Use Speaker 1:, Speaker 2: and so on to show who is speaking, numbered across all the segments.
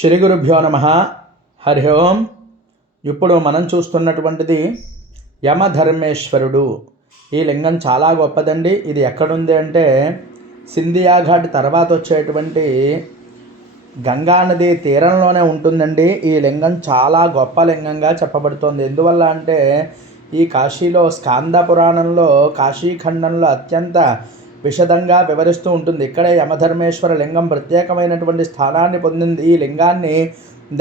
Speaker 1: శ్రీ గురుభ్యో నమ. హరి ఓం. ఇప్పుడు మనం చూస్తున్నటువంటిది యమధర్మేశ్వరుడు. ఈ లింగం చాలా గొప్పదండి. ఇది ఎక్కడుంది అంటే సింధియా ఘాట్ తర్వాత వచ్చేటువంటి గంగా నది తీరంలోనే ఉంటుందండి. ఈ లింగం చాలా గొప్ప లింగంగా చెప్పబడుతోంది. ఎందువల్ల అంటే ఈ కాశీలో స్కాంద పురాణంలో కాశీఖండంలో అత్యంత విషదంగా వివరిస్తూ ఉంటుంది. ఇక్కడే యమధర్మేశ్వర లింగం ప్రత్యేకమైనటువంటి స్థానాన్ని పొందింది. ఈ లింగాన్ని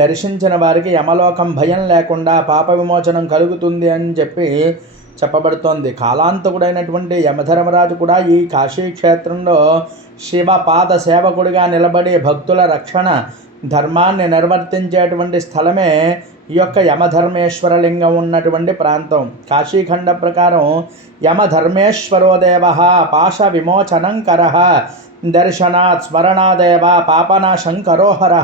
Speaker 1: దర్శించిన వారికి యమలోకం భయం లేకుండా పాప విమోచనం కలుగుతుంది అని చెప్పి చెప్పబడుతోంది. కాలాంతకుడైనటువంటి యమధర్మరాజు కూడా ఈ కాశీ క్షేత్రంలో శివ పాద సేవకుడిగా నిలబడి భక్తుల రక్షణ ధర్మాన్ని నిర్వర్తించేటువంటి స్థలమే ఈ యొక్క యమధర్మేశ్వరలింగం ఉన్నటువంటి ప్రాంతం. కాశీఖండ ప్రకారం యమధర్మేశ్వరో దేవ పాశ విమోచనంకర దర్శనాత్ స్మరణాదేవ పాపనాశంకరోహర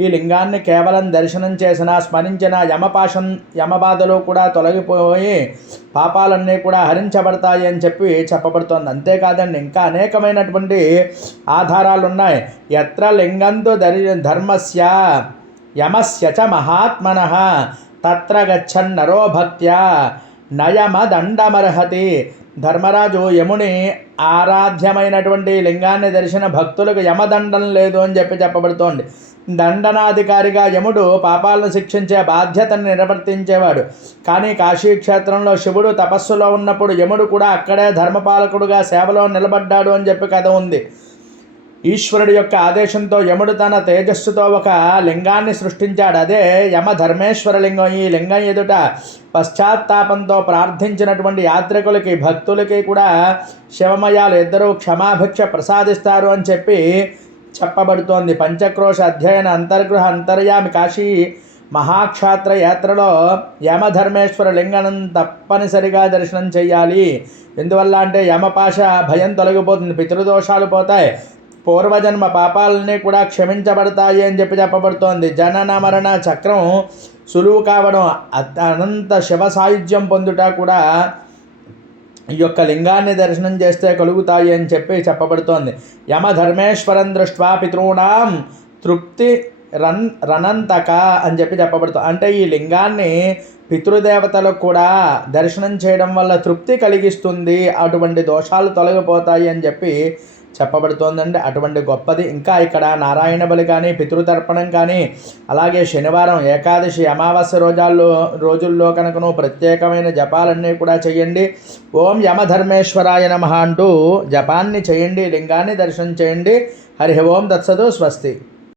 Speaker 1: ఈ లింగాన్ని కేవలం దర్శనం చేసిన స్మరించిన యమపాశం యమబాధలు కూడా తొలగిపోయి పాపాలన్నీ కూడా హరించబడతాయి అని చెప్పి చెప్పబడుతోంది. అంతేకాదండి ఇంకా అనేకమైనటువంటి ఆధారాలు ఉన్నాయి ఎత్ర లింగంతో దరి ధర్మస్య యమస్య చ మహాత్మన. తత్ర గచ్చన్నరో భక్త్యా నయమదండమర్హతి. ధర్మరాజు యముని ఆరాధ్యమైనటువంటి లింగాన్ని దర్శన భక్తులకు యమదండం లేదు అని చెప్పి చెప్పబడుతోంది. దండనాధికారిగా యముడు పాపాలను శిక్షించే బాధ్యతను నిర్వర్తించేవాడు. కానీ కాశీక్షేత్రంలో శివుడు తపస్సులో ఉన్నప్పుడు యముడు కూడా అక్కడే ధర్మపాలకుడుగా సేవలో నిలబడ్డాడు అని చెప్పి కథ ఉంది. ఈశ్వరుడి యొక్క ఆదేశంతో యముడు తన తేజస్సుతో ఒక లింగాన్ని సృష్టించాడు. అదే యమ ధర్మేశ్వర లింగం ఈ లింగం ఎదుట పశ్చాత్తాపంతో ప్రార్థించినటువంటి యాత్రికులకి భక్తులకి కూడా శివమయాలు ఇద్దరూ క్షమాభిక్ష ప్రసాదిస్తారు అని చెప్పి చెప్పబడుతోంది. పంచక్రోశ అధ్యయన అంతర్గృహ అంతర్యామి కాశీ మహాక్షాత్ర యాత్రలో యమధర్మేశ్వర లింగనం తప్పనిసరిగా దర్శనం చేయాలి. ఎందువల్ల అంటే యమపాష భయం తొలగిపోతుంది పితృదోషాలు పోతాయి. పూర్వజన్మ పాపాలన్నీ కూడా క్షమించబడతాయి అని చెప్పి చెప్పబడుతోంది. జనన మరణ చక్రం సులువు కావడం అనంత శివ సాయుధ్యం పొందుట కూడా ఈ యొక్క లింగాన్ని దర్శనం చేస్తే కలుగుతాయి అని చెప్పి చెప్పబడుతోంది. యమ ధర్మేశ్వరం దృష్ట్వా పితృణాం తృప్తి రన్ రనంతక అని చెప్పి చెప్పబడుతుంది. అంటే ఈ లింగాన్ని పితృదేవతలకు కూడా దర్శనం చేయడం వల్ల తృప్తి కలిగిస్తుంది. అటువంటి దోషాలు తొలగిపోతాయి అని చెప్పి చెప్పబడుతోందండి. అటువంటి గొప్పది ఇంకా ఇక్కడ నారాయణ బలి కానీ పితృతర్పణం కానీ అలాగే శనివారం ఏకాదశి అమావాస్య రోజాల్లో రోజుల్లో కనుకను ప్రత్యేకమైన జపాలన్నీ కూడా చేయండి. ఓం యమధర్మేశ్వరాయ నమ అంటూ జపాన్ని చేయండి లింగాన్ని దర్శనం చేయండి. హరి ఓం దత్సదు స్వస్తి.